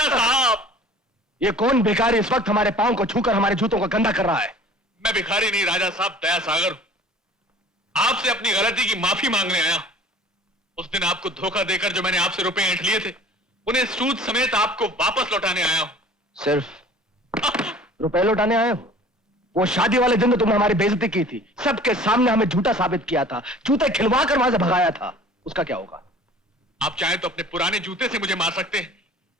राजा साहब, ये कौन भिखारी इस वक्त हमारे पांव को छूकर हमारे जूतों को गंदा कर रहा है? मैं भिखारी नहीं राजा साहब, दया सागर आपसे अपनी गलती की माफी मांगने आया। उस दिन आपको धोखा देकर जो मैंने आपसे रुपए ऐंठ लिए थे, उन्हें सूद समेत आपको वापस लौटाने आया हूं। सिर्फ रुपए लौटाने आए हो? वो शादी वाले दिन तो तुमने हमारी बेइज्जती की थी, सबके सामने हमें झूठा साबित किया था, जूते खिलवा कर वहां से भगाया था, उसका क्या होगा? आप चाहे तो अपने पुराने जूते से मुझे मार सकते हैं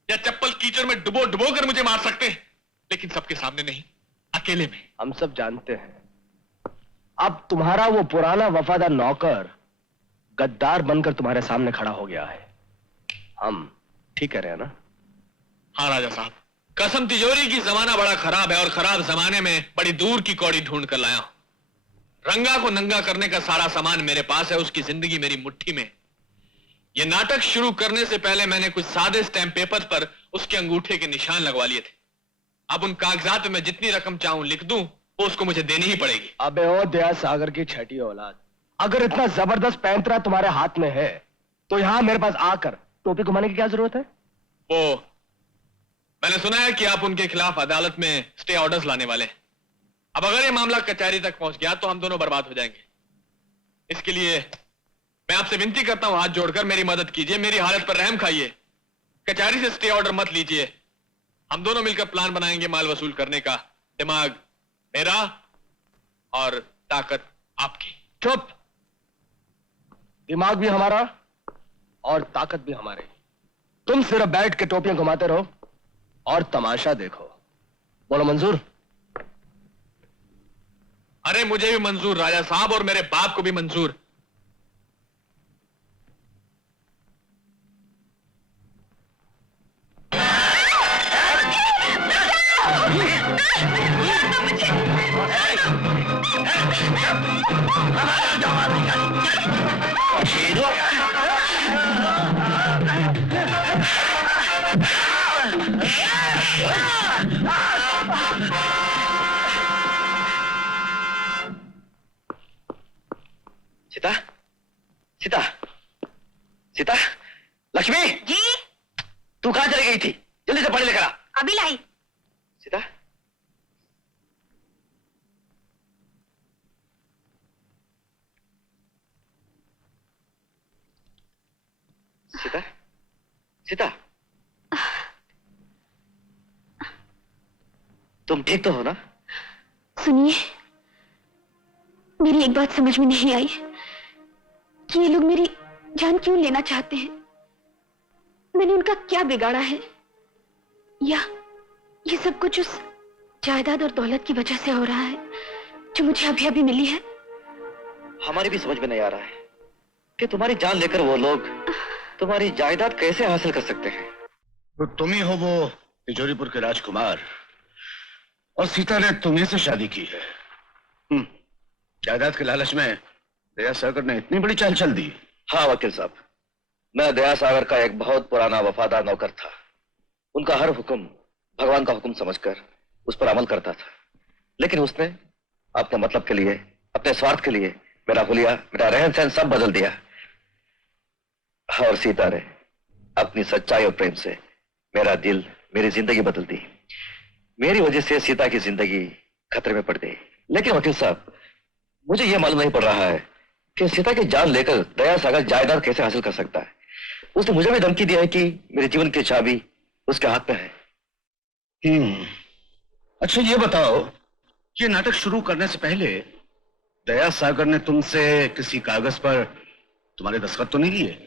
या चप्पल कीचड़ में डुबो डुबो कर मुझे मार सकते हैं, लेकिन सबके सामने नहीं, अकेले में। हम सब जानते हैं अब तुम्हारा वो पुराना वफादार नौकर गद्दार बनकर तुम्हारे सामने खड़ा हो गया है। हम ठीक कह रहे हैं ना? हाँ राजा साहब, कसम तिजोरी की जमाना बड़ा खराब है और खराब जमाने में बड़ी दूर की कौड़ी ढूंढ कर लाया हूं। रंगा को नंगा करने का सारा सामान मेरे पास है, उसकी जिंदगी मेरी मुट्ठी में। यह नाटक शुरू करने से पहले मैंने कुछ सादे स्टैम्प पेपर पर उसके अंगूठे के निशान लगवा लिए थे। अब उन कागजात में जितनी रकम चाहूं लिख दूं, वो उसको मुझे देनी ही पड़ेगी। अबे ओ दया सागर की छठी औलाद, अगर इतना जबरदस्त पैंतरा तुम्हारे हाथ में है तो यहां मेरे पास आकर टोपी घुमाने की क्या जरूरत है? वो मैंने सुना है कि आप उनके खिलाफ अदालत में स्टे ऑर्डर्स लाने वाले हैं। अब अगर ये मामला कचहरी तक पहुंच गया तो हम दोनों बर्बाद हो जाएंगे। इसके लिए मैं आपसे विनती करता हूं, हाथ जोड़कर मेरी मदद कीजिए, मेरी हालत पर रहम खाइए। कचहरी से स्टे ऑर्डर मत लीजिए, हम दोनों मिलकर प्लान बनाएंगे माल वसूल करने का। दिमाग मेरा और ताकत आपकी। चुप! दिमाग भी हमारा और ताकत भी हमारी। तुम सिर्फ बैठ के टोपियां घुमाते रहो और तमाशा देखो। बोलो मंजूर? अरे मुझे भी मंजूर राजा साहब, और मेरे बाप को भी मंजूर। सीता, सीता, सीता, लक्ष्मी जी। तू कहां चली गई थी? जल्दी से पानी लेकर आ। अभी लाई। सीता, सीता, सीता, तुम ठीक तो हो ना? सुनिए, मेरी एक बात समझ में नहीं आई कि ये लोग मेरी जान क्यों लेना चाहते हैं। मैंने उनका क्या बिगाड़ा है, या ये सब कुछ उस जायदाद और दौलत की वजह से हो रहा है जो मुझे अभी अभी मिली है? हमारी भी समझ में नहीं आ रहा है कि तुम्हारी जान लेकर वो लोग तुम्हारी जायदाद कैसे हासिल कर सकते हैं। तो तुम ही हो वो तिजोरीपुर के राजकुमार, और सीता ने तुम्ही से शादी की है। जायदाद के लालच में दया सागर ने इतनी बड़ी चाल चल दी। हाँ वकील साहब, मैं दया सागर का एक बहुत पुराना वफादार नौकर था। उनका हर हुक्म भगवान का हुक्म समझकर उस पर अमल करता था, लेकिन उसने अपने मतलब के लिए, अपने स्वार्थ के लिए मेरा हुलिया, मेरा रहन सहन सब बदल दिया। और सीता ने अपनी सच्चाई और प्रेम से मेरा दिल, मेरी जिंदगी बदल दी। मेरी वजह से सीता की जिंदगी खतरे में पड़ गई। लेकिन वकील साहब, मुझे यह मालूम नहीं पड़ रहा है कि सीता की जान लेकर दया सागर जायदाद कैसे हासिल कर सकता है। उसने मुझे भी धमकी दिया है कि मेरे जीवन की चाबी उसके हाथ में है। अच्छा ये बताओ, ये नाटक शुरू करने से पहले दया सागर ने तुमसे किसी कागज पर तुम्हारे दस्तखत तो नहीं लिए?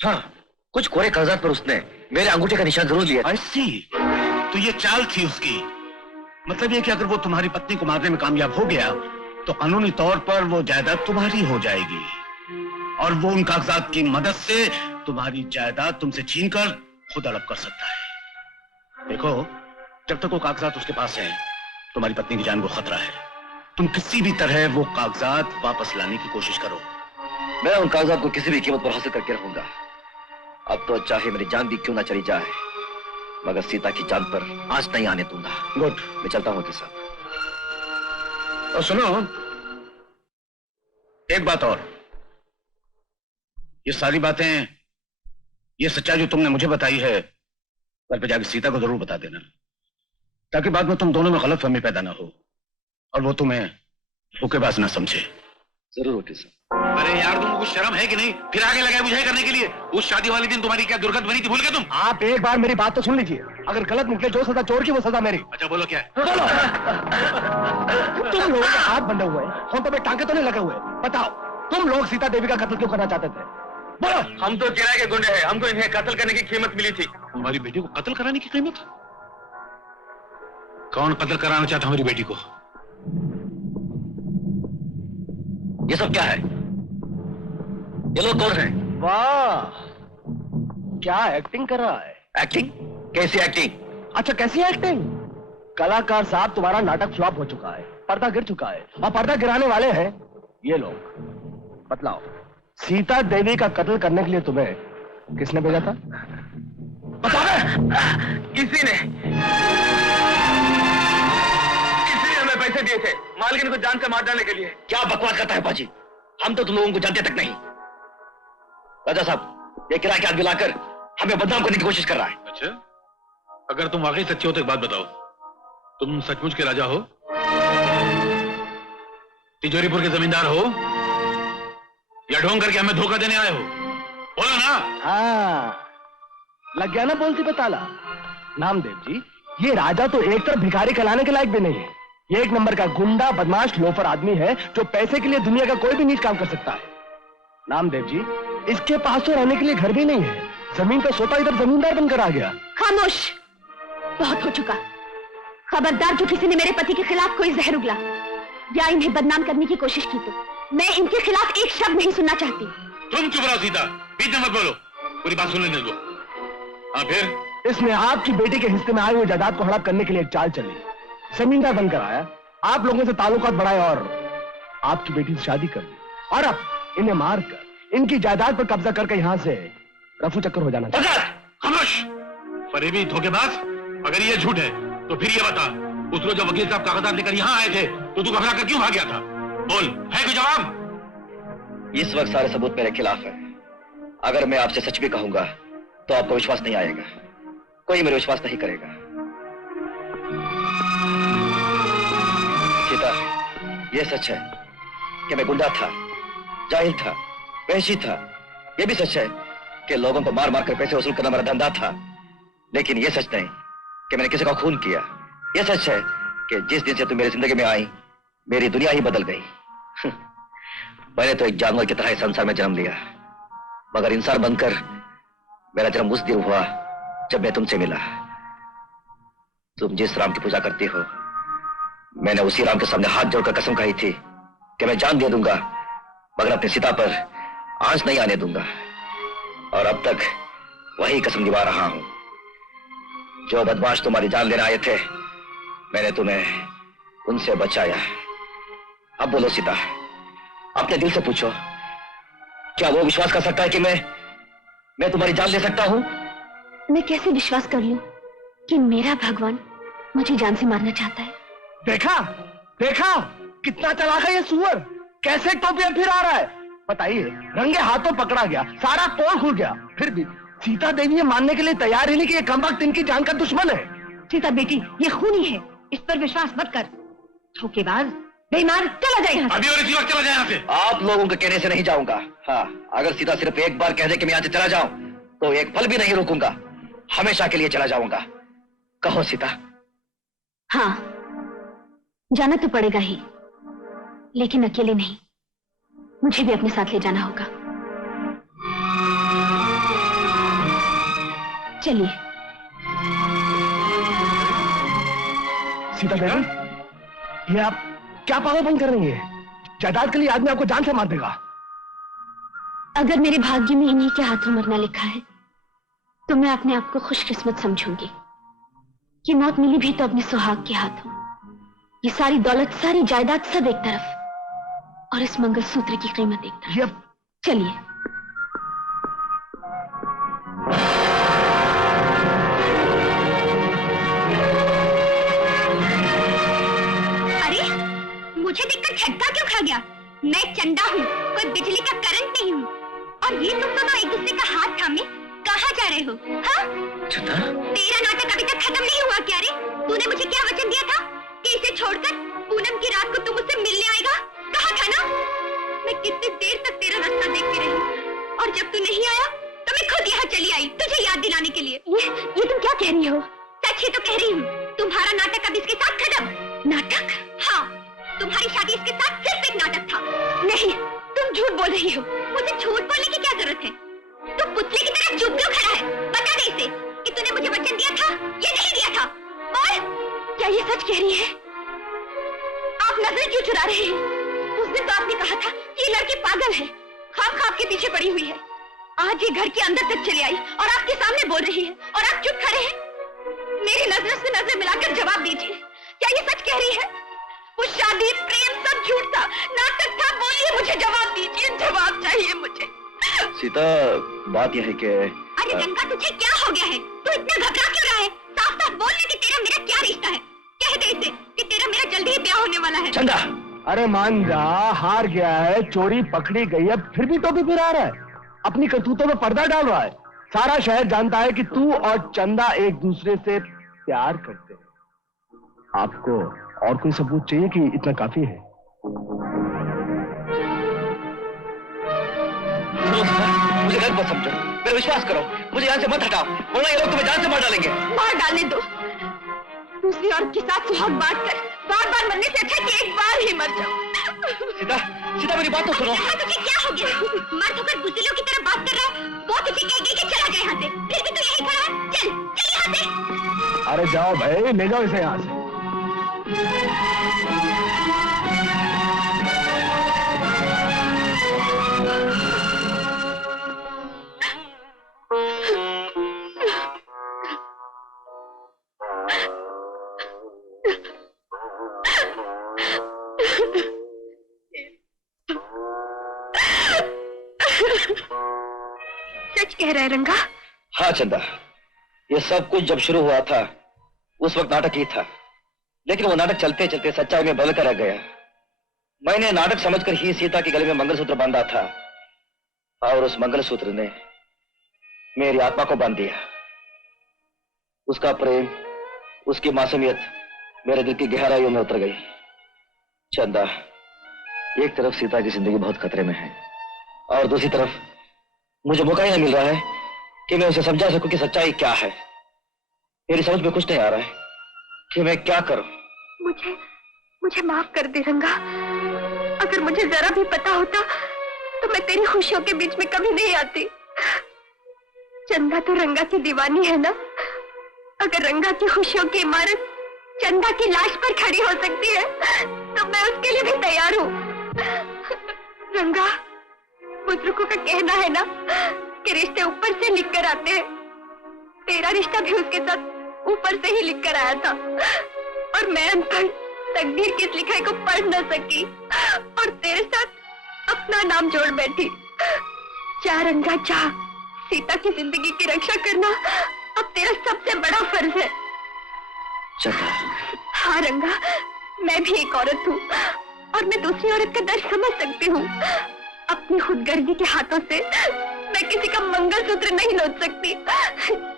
हाँ, कुछ कोरे कागजात पर उसने मेरे अंगूठे का निशान जरूर लिया। I see। तो ये चाल थी उसकी। मतलब ये कि अगर वो तुम्हारी पत्नी को मारने में कामयाब हो गया तो कानूनी तौर पर वो जायदाद तुम्हारी हो जाएगी, और वो उन कागजात की मदद से तुम्हारी जायदाद तुमसे छीनकर खुद हड़प कर सकता है। देखो, जब तक वो कागजात उसके पास हैं, तुम्हारी पत्नी की जान को खतरा है। तुम किसी भी तरह वो कागजात वापस लाने की कोशिश करो। मैं उन कागजात को किसी भी कीमत पर हासिल करके रहूंगा। अब तो चाहे मेरी जान भी क्यों ना चली जाए, मगर सीता की जान पर आंच नहीं आने दूंगा। गुड, मैं चलता हूँ वकील साहब। और सुनो, एक बात और, ये सारी बातें ये सच्चाई जो तुमने मुझे बताई है कल पे जाके सीता को जरूर बता देना, ताकि बाद में तुम दोनों में गलतफहमी पैदा ना हो और वो तुम्हें धोखेबाज ना समझे। जरूर वकील साहब। अरे यार, तुमको कुछ शर्म है कि नहीं? फिर आगे लगाए बुझाई करने के लिए। उस शादी वाले दिन तुम्हारी क्या दुर्गत बनी थी, भूल गए तुम? आप एक बार मेरी बात तो सुन लीजिए। अगर गलत निकले जो सजा चोर की वो सजा मेरी। अच्छा बोलो क्या है? बोलो। तुम लोगों के हाथ बंधे हुए हैं, होंठों में टांके तो नहीं लगे हुए? बताओ, तुम लोग सीता देवी का कत्ल क्यों करना चाहते थे? बोलो। हम तो किराए के गुंडे हैं, हमको इन्हें कत्ल करने की कीमत मिली थी। हमारी बेटी को कत्ल कराने की कीमत? कौन कत्ल कराना चाहता हमारी बेटी को? ये सब क्या है? ये लोग कौन हैं? वाह, क्या एक्टिंग कर रहा है? एक्टिंग? कैसी एक्टिंग? अच्छा, कैसी एक्टिंग? कलाकार साहब, तुम्हारा नाटक फ्लॉप हो चुका है, पर्दा गिर चुका है, और पर्दा गिराने वाले हैं ये लोग। बतलाओ, सीता देवी का कत्ल करने के लिए तुम्हें किसने भेजा था? किसी ने हमें पैसे दिए थे मालकिन को जान से मार डालने के लिए। क्या बकवास करता है पाजी? हम तो तुम लोगों को जानते तक नहीं। राजा साहब, ये किराए के आदमी लाकर हमें बदनाम करने की कोशिश कर रहा है। अच्छा, अगर तुम वाकई सच्चे हो तो एक बात बताओ, तुम सचमुच के राजा हो? तिजोरीपुर के जमींदार हो या ढोंग करके हमें धोखा देने आए हो? बोलो ना। हाँ, लग गया ना बोलती पे ताला। नामदेव जी, ये राजा तो एक तरफ भिखारी कहलाने के लायक भी नहीं है। ये एक नंबर का गुंडा, बदमाश, लोफर आदमी है जो पैसे के लिए दुनिया का कोई भी नीच काम कर सकता है। नामदेव जी, इसके पास तो रहने के लिए घर भी नहीं है, जमीन पे सोता इधर जमींदार बनकर आ गया। खामोश, बहुत हो चुका। खबरदार, जो किसी ने मेरे पति के खिलाफ कोई जहर उगला या इन्हें बदनाम करने की कोशिश की तो मैं इनके खिलाफ एक शब्द नहीं सुनना चाहती। तुम चुप रहो सीता, बीच में मत बोलो, पूरी बात सुन लेने दो। हाँ फिर? इसने आपकी बेटी के हिस्से में आए हुए जायदाद को हड़प करने के लिए एक चाल चली। जमींदार बनकर आया, आप लोगों से ताल्लुकात बढ़ाए और आपकी बेटी से शादी कर दी, और अब इन्हें मारकर इनकी जायदाद पर कब्जा करके यहां से रफू चक्कर हो जाना चाहिए। खामोश! फरेबी, धोखेबाज! अगर ये झूठ है तो फिर ये बता, उस रोज जब वकील साहब कागजात लेकर यहाँ आए थे तो तू घबरा कर क्यों भाग गया था? बोल, है कोई जवाब? इस वक्त सारे सबूत मेरे खिलाफ है। अगर मैं आपसे सच भी कहूंगा तो आपको विश्वास नहीं आएगा, कोई मेरे विश्वास नहीं करेगा। सीता, यह सच है कि मैं गुंडा था, जाहिल था, वहशी था। यह भी सच है कि लोगों को मार मार कर पैसे वसूल करना मेरा धंधा था। लेकिन यह सच नहीं कि मैंने किसी का खून किया। यह सच है कि जिस दिन से तुम मेरी जिंदगी में आई, मेरी दुनिया ही बदल गई। मैंने तो एक जानवर की तरह इस संसार में जन्म लिया, मगर इंसान बनकर मेरा जन्म उस दिन हुआ जब मैं तुमसे मिला। तुम जिस राम की पूजा करती हो, मैंने उसी राम के सामने हाथ जोड़कर कसम खाई थी कि मैं जान दे दूंगा मगर अपनी सीता पर आंच नहीं आने दूंगा। और अब तक वही कसम निभा रहा हूं। जो बदमाश तुम्हारी जान लेने आए थे, मैंने तुम्हें उनसे बचाया। अब बोलो सीता, अपने दिल से पूछो, क्या वो विश्वास कर सकता है कि मैं तुम्हारी जान ले सकता हूं? मैं कैसे विश्वास कर लूं कि मेरा भगवान मुझे जान से मारना चाहता है? देखा देखा, कितना चालाक है ये सुअर, कैसे टोपिया फिर आ रहा है। बताइए, रंगे हाथों पकड़ा गया, सारा पोल खुल गया, फिर भी सीता देवी ये मानने के लिए तैयार ही नहीं कि ये कमबख्त इनकी जान का दुश्मन है। सीता बेटी, ये खूनी है, इस पर विश्वास मत कर। धोखेबाज, बेईमान, चला जाए यहाँ से। अभी और इसी वक्त चला जाए यहाँ से। आप लोगों के कहने से नहीं जाऊंगा। हाँ, अगर सीता सिर्फ एक बार कह दे कि मैं यहाँ से चला जाऊं तो एक पल भी नहीं रुकूंगा, हमेशा के लिए चला जाऊंगा। कहो सीता। हाँ, जाना तो पड़ेगा ही, लेकिन अकेले नहीं, मुझे भी अपने साथ ले जाना होगा। चलिए। सीता देवी, ये आप क्या पागलपन कर रही है? जायदाद के लिए आदमी आपको जान से मार देगा। अगर मेरे भाग्य में इन्हीं के हाथों मरना लिखा है तो मैं अपने आप को खुशकिस्मत समझूंगी कि मौत मिली भी तो अपने सुहाग के हाथों। ये सारी दौलत, सारी जायदाद सब एक तरफ और इस मंगलसूत्र की कीमत एक तरफ। चलिए। अरे, मुझे देखकर झटका क्यों खा गया? मैं चंदा हूँ, कोई बिजली का करंट नहीं हूँ। और ये तुम दोनों एक दूसरे का हाथ थामे कहाँ रहे हो? हाँ? चंदा, तेरा नाटक अभी तक खत्म नहीं हुआ क्या रे? तूने मुझे क्या वचन दिया था कि इसे छोड़कर पूनम की रात को तू मुझसे मिलने आएगा? कहा था ना? मैं कितनी देर तक तेरा रास्ता देखती रही और जब तू नहीं आया तो मैं खुद यहाँ चली आई तुझे याद दिलाने के लिए। ये तुम क्या कह रही हो? सच ही तो कह रही हूँ। तुम्हारा नाटक अब इसके साथ खत्म। नाटक? हाँ, तुम्हारी शादी इसके साथ सिर्फ एक नाटक था। नहीं, तुम झूठ बोल रही हो। मुझे झूठ बोलने की क्या जरूरत है? तू पुतले की तरह चुप क्यों खड़ा है? बता दे इसे कि तूने मुझे वचन दिया था या नहीं दिया था। और क्या ये सच कह रही है? आप नजर क्यों चुरा रहे हैं? उस दिन तो आपने कहा था कि ये लड़की पागल है, ख्वाब के पीछे पड़ी हुई है। आज ये घर के अंदर तक चली आई और आपके सामने बोल रही है और आप चुप खड़े हैं। मेरी नजर से नजर मिलाकर जवाब दीजिए, क्या ये सच कह रही है? वो शादी, प्रेम सब झूठ था, नाटक था। बोलिए, मुझे जवाब दीजिए, जवाब चाहिए मुझे। सीता, बात यह है कि अरे रंगा, तुझे क्या हो गया है? तू इतना घबरा क्यों रहा है? साफ साफ बोल ले कि तेरा मेरा क्या रिश्ता है। कह दे इसे कि तेरा मेरा जल्दी ही ब्याह होने वाला है। चंदा, अरे मान जा, हार गया है, चोरी पकड़ी गई है, फिर भी तो भी फिर आ रहा है, अपनी करतूतों में पर्दा डाल रहा है। सारा शहर जानता है कि तू और चंदा एक दूसरे से प्यार करते हैं। आपको और कोई सबूत चाहिए कि इतना काफी है? मुझे गलत मत समझो, मेरा विश्वास करो, मुझे यहाँ से मत हटाओ, वरना ये लोग तुम्हें जान से मार डालेंगे। मार डालने दो। दूसरी औरत के साथ सुहाग बांट कर बार बार मरने से अच्छा कि एक बार ही मर जाओ। सीता, सीता, मेरी बात तो सुनो। तुझे क्या हो गया? मर्द होकर बुजुर्गों की तरह बात कर रहा है। वो तुझे कह गई कि चला जाए यहाँ से, फिर भी तू यहीं खड़ा है। चल चल यहाँ से। अरे जाओ भाई, ले जाओ इसे यहाँ से। सच कह रहा है रंगा? हाँ चंदा, ये सब कुछ जब शुरू हुआ था उस वक्त नाटक ही था, लेकिन वो नाटक चलते चलते सच्चाई में बदल कर रह गया। मैंने नाटक समझकर ही सीता के गले में मंगलसूत्र बांधा था और उस मंगलसूत्र ने मेरी आत्मा को बांध दिया। उसका प्रेम, उसकी मासूमियत मेरे दिल की गहराइयों में उतर गई। चंदा, एक तरफ सीता की जिंदगी बहुत खतरे में है और दूसरी तरफ मुझे मौका ही नहीं मिल रहा है कि मैं उसे समझा सकूं कि सच्चाई क्या है। मेरी समझ में कुछ नहीं आ रहा है कि मैं क्या करूं। मुझे माफ कर दे रंगा। अगर मुझे जरा भी पता होता तो मैं तेरी खुशियों के बीच में कभी नहीं आती। चंदा तो रंगा की दीवानी है ना। अगर रंगा की खुशियों की इमारत चंदा की लाश पर खड़ी हो सकती है तो मैं उसके लिए भी तैयार हूँ। रंगा, बुजुर्गों का कहना है ना कि रिश्ते ऊपर से लिख कर आते हैं। तेरा रिश्ता भी उसके साथ ऊपर से ही लिख कर आया था और मैं अनपढ़ तकदीर की इस लिखाई को पढ़ न सकी और तेरे साथ अपना नाम जोड़ बैठी। जा रंगा जा, सीता की जिंदगी की रक्षा करना अब तेरा सबसे बड़ा फर्ज है। चंदा। हाँ रंगा, मैं भी एक औरत हूँ और मैं दूसरी औरत का दर्द समझ सकती हूँ। अपनी खुदगर्जी के हाथों से मैं किसी का मंगलसूत्र नहीं नोच सकती।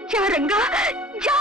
जा रंगा जा।